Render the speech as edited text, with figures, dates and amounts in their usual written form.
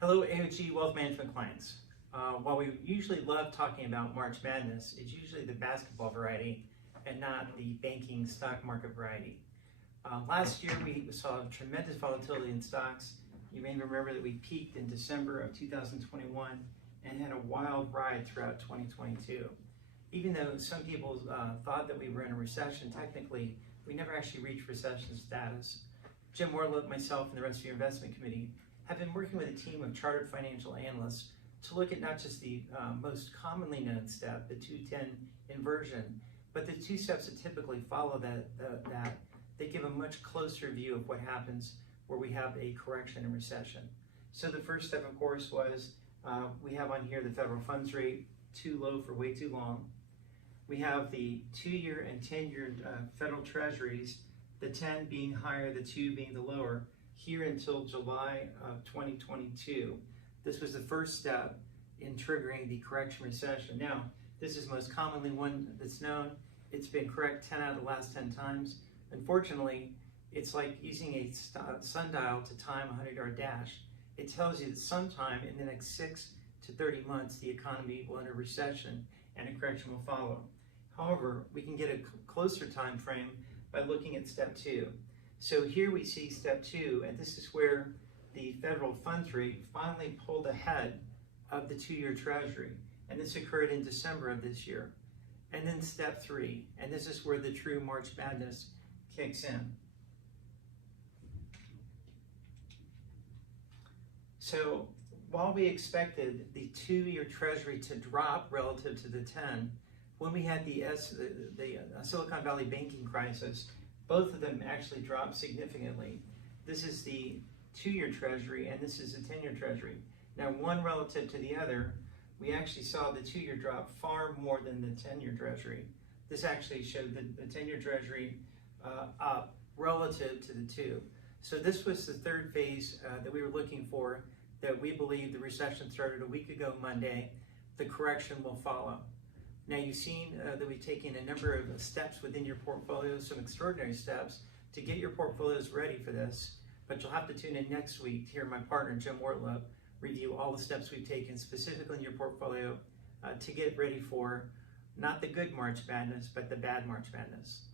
Hello, AOG Wealth Management clients. While we usually love talking about March Madness, it's usually the basketball variety and not the banking stock market variety. Last year we saw tremendous volatility in stocks. You may remember that we peaked in December of 2021 and had a wild ride throughout 2022. Even though some people thought that we were in a recession, technically we never actually reached recession status. Jim Wortlip, myself, and the rest of your investment committee have been working with a team of chartered financial analysts to look at not just the most commonly known step, the 210 inversion, but the two steps that typically follow that. They give a much closer view of what happens where we have a correction and recession. So the first step, of course, was we have on here the federal funds rate, too low for way too long. We have the 2-year and 10-year federal treasuries, the 10 being higher, the 2 being the lower, here until July of 2022. This was the first step in triggering the correction recession. Now, this is most commonly one that's known. It's been correct 10 out of the last 10 times. Unfortunately, it's like using a sundial to time a 100-yard dash. It tells you that sometime in the next 6 to 30 months, the economy will enter recession and a correction will follow. However, we can get a closer time frame by looking at step 2. So here we see step 2, and this is where the federal funds rate finally pulled ahead of the 2-year treasury. And this occurred in December of this year. And then step 3, and this is where the true March Madness kicks in. So while we expected the 2-year treasury to drop relative to the 10, when we had the Silicon Valley banking crisis, both of them actually dropped significantly. This is the 2-year treasury and this is the 10-year treasury. Now, one relative to the other, we actually saw the 2-year drop far more than the 10-year treasury. This actually showed the 10-year treasury up relative to the 2. So this was the third phase that we were looking for, that we believe the recession started a week ago Monday. The correction will follow. Now, you've seen that we've taken a number of steps within your portfolio, some extraordinary steps to get your portfolios ready for this, but you'll have to tune in next week to hear my partner, Jim Wortlip, review all the steps we've taken specifically in your portfolio to get ready for not the good March Madness, but the bad March Madness.